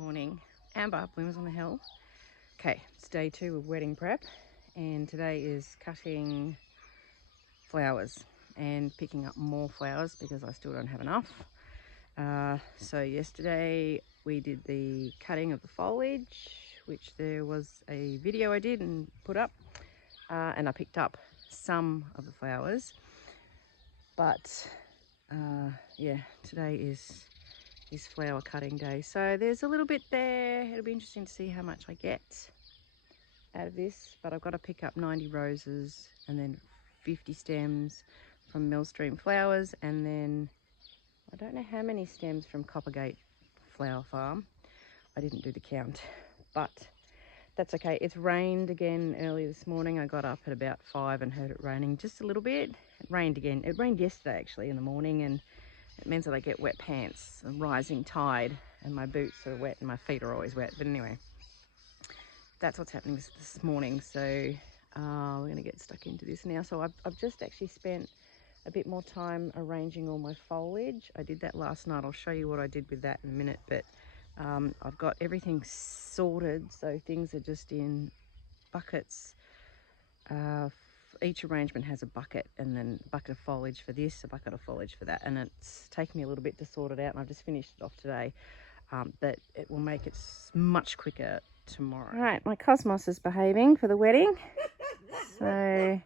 Morning. Amber, Bloomers on the Hill. Okay, it's day 2 of wedding prep, and today is cutting flowers and picking up more flowers because I still don't have enough. So yesterday we did the cutting of the foliage, which there was a video I did and put up, and I picked up some of the flowers, but yeah, today is flower cutting day, so there's a little bit there. It'll be interesting to see how much I get out of this, but I've got to pick up 90 roses and then 50 stems from Millstream Flowers, and then I don't know how many stems from Coppergate Flower Farm. I didn't do the count, but that's okay. It's rained again early this morning. I got up at about 5 and heard it raining just a little bit. It rained again. It rained yesterday actually in the morning, and it means that I get wet pants, a rising tide, and my boots are wet and my feet are always wet. But anyway, that's what's happening this morning. So we're going to get stuck into this now. So I've just actually spent a bit more time arranging all my foliage. I did that last night. I'll show you what I did with that in a minute. But I've got everything sorted. So things are just in buckets. Each arrangement has a bucket, and then a bucket of foliage for this, a bucket of foliage for that, and it's taken me a little bit to sort it out, and I've just finished it off today, but it will make it much quicker tomorrow. All right, my Cosmos is behaving for the wedding, so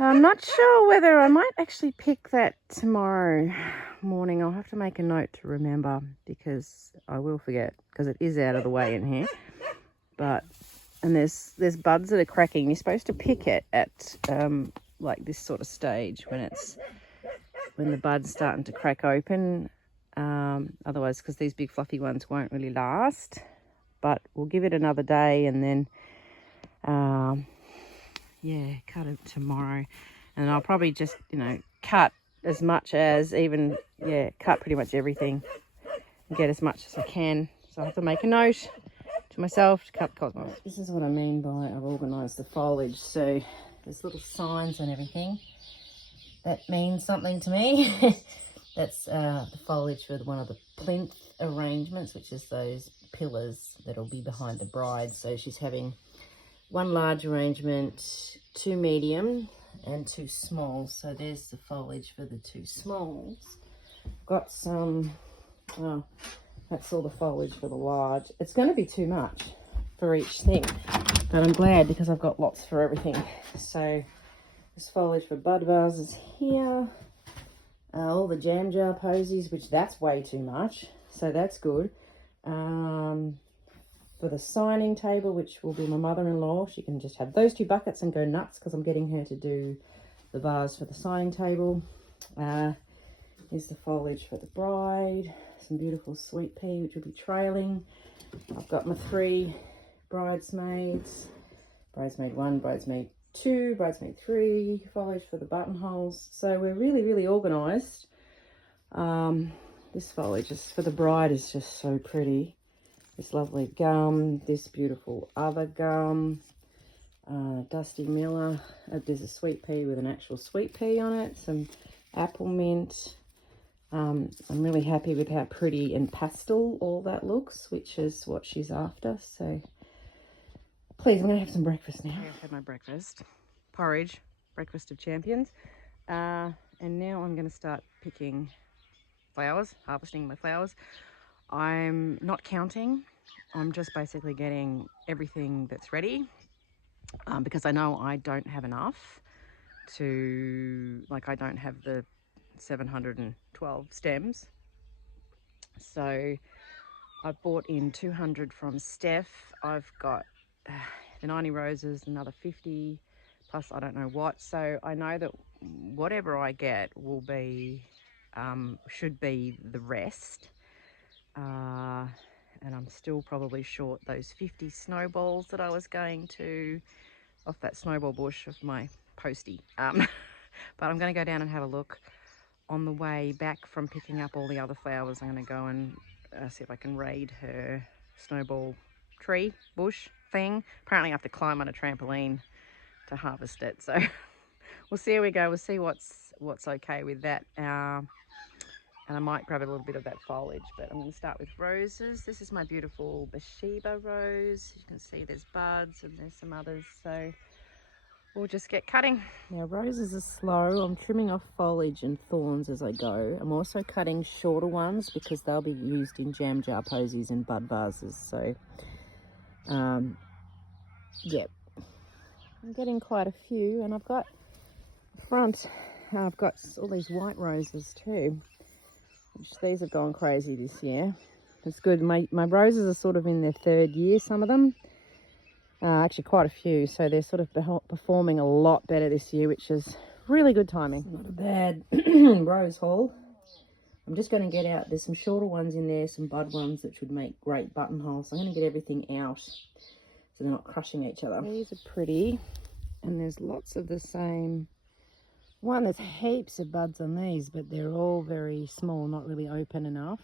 I'm not sure whether I might actually pick that tomorrow morning. I'll have to make a note to remember, because I will forget, because it is out of the way in here. But and there's buds that are cracking. You're supposed to pick it at like this sort of stage when the bud's starting to crack open. Otherwise, because these big fluffy ones won't really last. But we'll give it another day, and then yeah, cut it tomorrow. And I'll probably just cut as much as cut pretty much everything and get as much as I can. So I have to make a note to myself to cut Cosmos. This is what I mean by I've organised the foliage. So there's little signs and everything. That means something to me. That's the foliage for one of the plinth arrangements, which is those pillars that'll be behind the bride. So she's having one large arrangement, 2 medium and 2 small. So there's the foliage for the 2 smalls. Got some, that's all the foliage for the large. It's going to be too much for each thing, but I'm glad because I've got lots for everything. So this foliage for bud vases here, all the jam jar posies, which that's way too much, so that's good. For the signing table, which will be my mother-in-law, she can just have those 2 buckets and go nuts, because I'm getting her to do the vase for the signing table. Here's the foliage for the bride, some beautiful sweet pea which will be trailing. I've got my 3 bridesmaids, bridesmaid 1, bridesmaid 2, bridesmaid 3, foliage for the buttonholes. So we're really organised. This foliage is for the bride is just so pretty. This lovely gum, this beautiful other gum, Dusty Miller. There's a sweet pea with an actual sweet pea on it, some apple mint. I'm really happy with how pretty and pastel all that looks, which is what she's after. So please, I'm going to have some breakfast now. I've had my breakfast, porridge, breakfast of champions, and now I'm going to start picking flowers, harvesting my flowers. I'm not counting. I'm just basically getting everything that's ready, because I know I don't have enough to, I don't have the 712 stems. So I've bought in 200 from Steph. I've got the 90 roses, another 50, plus I don't know what. So I know that whatever I get will be, should be the rest. And I'm still probably short those 50 snowballs that I was going to, off that snowball bush of my postie. But I'm going to go down and have a look. On the way back from picking up all the other flowers, I'm going to go and see if I can raid her snowball tree, bush thing. Apparently I have to climb on a trampoline to harvest it. So we'll see how we go. We'll see what's okay with that. and I might grab a little bit of that foliage, but I'm going to start with roses. This is my beautiful Bathsheba rose. You can see there's buds and there's some others, so we'll just get cutting. Now roses are slow. I'm trimming off foliage and thorns as I go. I'm also cutting shorter ones because they'll be used in jam jar posies and bud vases. So yeah, I'm getting quite a few, and I've got front, I've got all these white roses too, which these have gone crazy this year. It's good. My roses are sort of in their 3rd year, some of them. Actually quite a few, so they're sort of performing a lot better this year, which is really good timing. Not a bad rose haul. I'm just going to get out, there's some shorter ones in there, some bud ones which would make great buttonholes. So I'm going to get everything out so they're not crushing each other. These are pretty, and there's lots of the same one. There's heaps of buds on these, but they're all very small, not really open enough.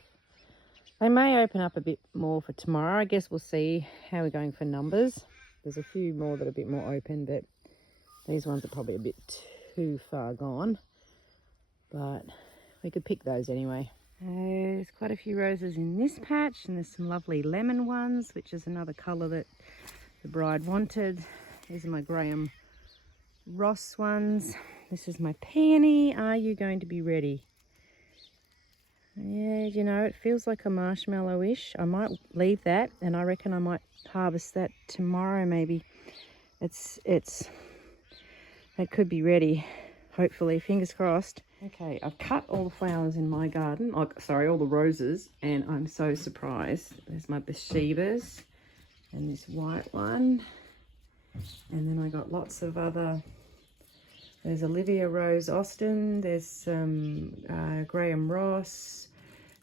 They may open up a bit more for tomorrow. I guess we'll see how we're going for numbers. There's a few more that are a bit more open, but these ones are probably a bit too far gone. But we could pick those anyway. There's quite a few roses in this patch, and there's some lovely lemon ones, which is another colour that the bride wanted. These are my Graham Ross ones. This is my peony. Are you going to be ready? Yeah, you know, it feels like a marshmallow-ish. I might leave that, and I reckon I might harvest that tomorrow maybe. It could be ready, hopefully, fingers crossed. Okay, I've cut all the flowers in my garden, all the roses, and I'm so surprised. There's my Bathshebas and this white one, and then I got lots of other. There's Olivia Rose Austin, there's some Graham Ross,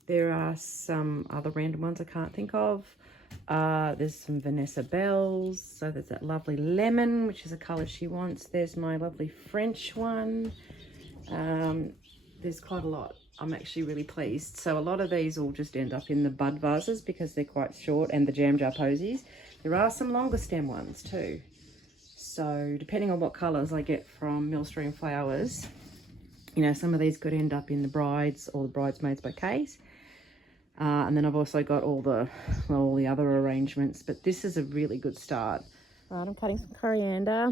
there are some other random ones I can't think of. There's some Vanessa Bells, so there's that lovely lemon, which is a colour she wants. There's my lovely French one. There's quite a lot. I'm actually really pleased. So a lot of these will just end up in the bud vases because they're quite short, and the jam jar posies. There are some longer stem ones too. So depending on what colours I get from Millstream Flowers, you know, some of these could end up in the brides or the bridesmaids bouquets. And then I've also got all the other arrangements, but this is a really good start. Right, I'm cutting some coriander,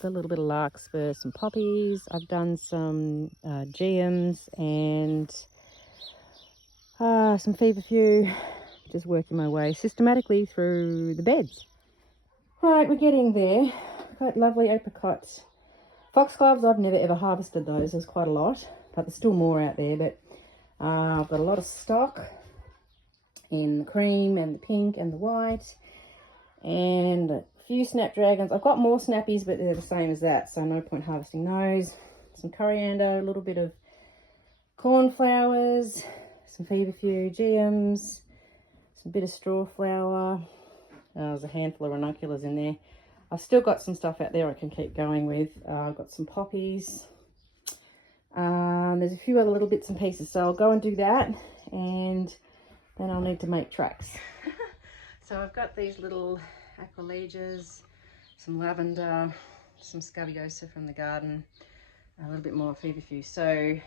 got a little bit of larkspur, some poppies. I've done some geums and some feverfew, just working my way systematically through the beds. Right, we're getting there. Quite lovely apricots. Foxgloves, I've never ever harvested those. There's quite a lot, but there's still more out there. But I've got a lot of stock in the cream and the pink and the white, and a few snapdragons. I've got more snappies, but they're the same as that, so no point harvesting those. Some coriander, a little bit of cornflowers, some feverfew, geums, some bit of straw flower. There's a handful of ranunculus in there. I've still got some stuff out there I can keep going with. I've got some poppies. There's a few other little bits and pieces, so I'll go and do that, and then I'll need to make tracks. So I've got these little aqualegias, some lavender, some scabiosa from the garden, a little bit more feverfew. So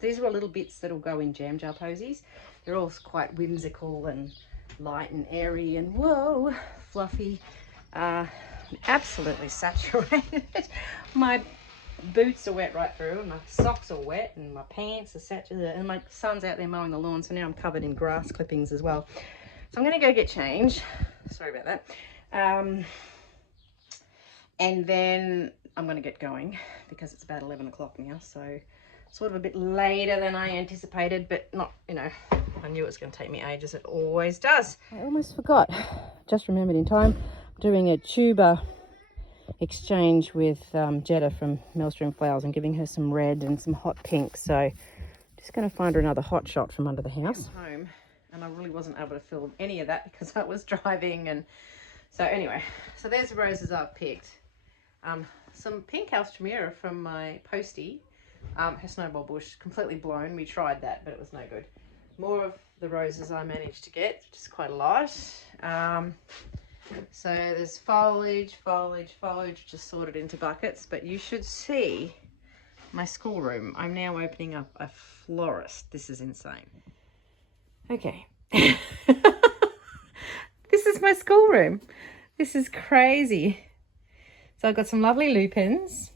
these are little bits that'll go in jam jar posies. They're all quite whimsical and light and airy and whoa, fluffy. Absolutely saturated. My boots are wet right through, and my socks are wet, and my pants are saturated, and my son's out there mowing the lawn, so now I'm covered in grass clippings as well. So I'm going to go get changed. Sorry about that. And then I'm going to get going because it's about 11 o'clock now, so sort of a bit later than I anticipated, but not, you know, I knew it was going to take me ages. It always does. I almost forgot. Just remembered in time. I'm doing a tuber exchange with Jetta from Millstream Flowers. I'm giving her some red and some hot pink, so just going to find her another hot shot from under the house. I'm home, and I really wasn't able to film any of that because I was driving, and so anyway, so there's the roses I've picked. Some pink alstroemeria from my postie. Her snowball bush completely blown. We tried that, but it was no good. More of the roses I managed to get, which is quite a lot. So there's foliage, just sorted into buckets, but you should see my schoolroom. I'm now opening up a florist. This is insane. Okay. This is my schoolroom. This is crazy. So I've got some lovely lupins,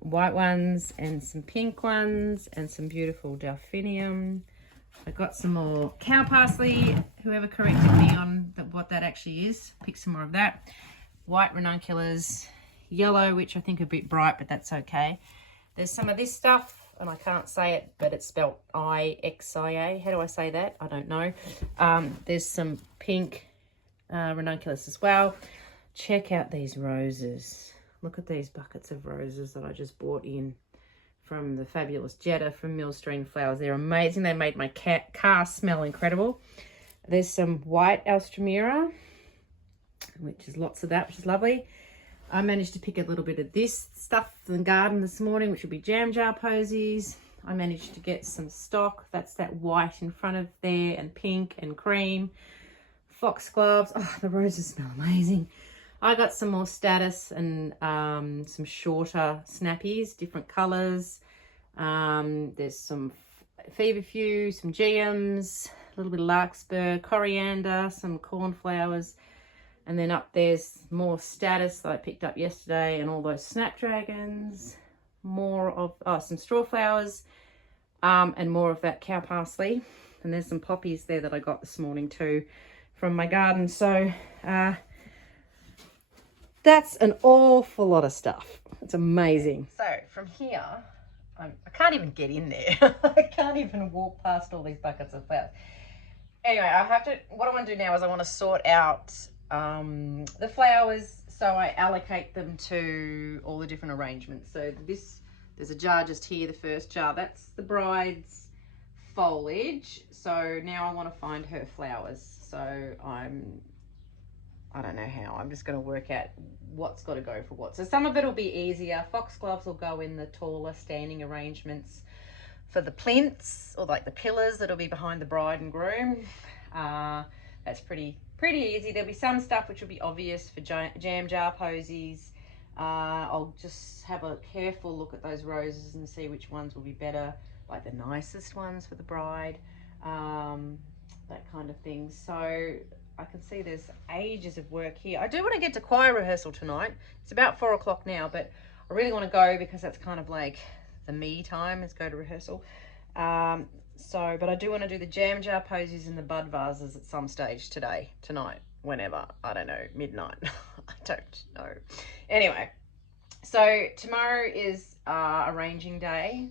white ones and some pink ones and some beautiful delphinium. I got some more cow parsley. Whoever corrected me on what that actually is, pick some more of that. White ranunculus, yellow, which I think are a bit bright, but that's okay. There's some of this stuff, and I can't say it, but it's spelled I-X-I-A. How do I say that? I don't know. There's some pink ranunculus as well. Check out these roses. Look at these buckets of roses that I just bought in from the fabulous Jetta from Millstream Flowers. They're amazing. They made my car smell incredible. There's some white alstroemeria, which is lots of that, which is lovely. I managed to pick a little bit of this stuff from the garden this morning, which will be jam jar posies. I managed to get some stock. That's that white in front of there, and pink and cream. Foxgloves. Oh, the roses smell amazing. I got some more status and some shorter snappies, different colours. There's some feverfew, some geums, a little bit of larkspur, coriander, some cornflowers. And then up there's more status that I picked up yesterday, and all those snapdragons. More of, some straw flowers, and more of that cow parsley. And there's some poppies there that I got this morning too from my garden. So, that's an awful lot of stuff. It's amazing. So from here, I can't even get in there. I can't even walk past all these buckets of flowers. Anyway, what I want to do now is I want to sort out the flowers, so I allocate them to all the different arrangements. So there's a jar just here, the first jar, that's the bride's foliage. So now I want to find her flowers. So I don't know how. I'm just going to work out what's got to go for what. So some of it will be easier. Foxgloves will go in the taller standing arrangements for the plinths, or like the pillars that'll be behind the bride and groom. That's pretty easy. There'll be some stuff which will be obvious for jam jar posies. I'll just have a careful look at those roses and see which ones will be better, like the nicest ones for the bride, that kind of thing. So I can see there's ages of work here. I do want to get to choir rehearsal tonight. It's about 4 o'clock now, but I really want to go because that's kind of like the me time, is go to rehearsal. But I do want to do the jam jar posies and the bud vases at some stage tonight, whenever. I don't know, midnight. I don't know. Anyway, so tomorrow is arranging day.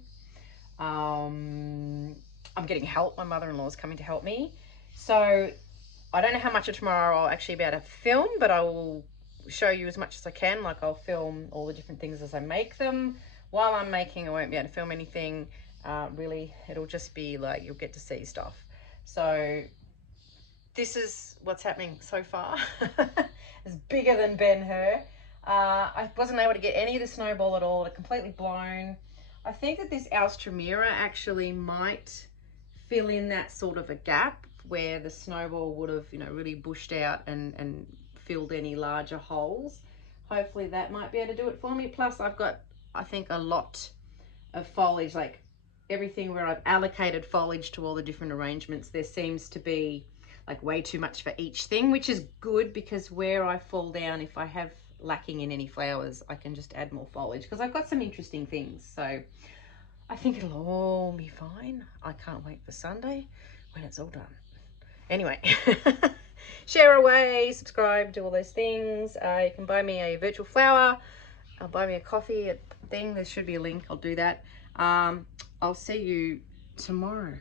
I'm getting help. My mother-in-law is coming to help me. So I don't know how much of tomorrow I'll actually be able to film, but I will show you as much as I can. Like, I'll film all the different things as I make them. While I'm making, I won't be able to film anything. Really, it'll just be like, you'll get to see stuff. So this is what's happening so far. It's bigger than Ben-Hur. I wasn't able to get any of the snowball at all. It's completely blown. I think that this alstroemeria actually might fill in that sort of a gap where the snowball would have, really bushed out and filled any larger holes. Hopefully that might be able to do it for me. Plus I've got, I think, a lot of foliage, like everything where I've allocated foliage to all the different arrangements. There seems to be like way too much for each thing, which is good, because where I fall down, if I have lacking in any flowers, I can just add more foliage, because I've got some interesting things. So I think it'll all be fine. I can't wait for Sunday when it's all done. Anyway, share away, subscribe, do all those things. You can buy me a virtual flower. Buy me a coffee at thing. There should be a link. I'll do that. I'll see you tomorrow.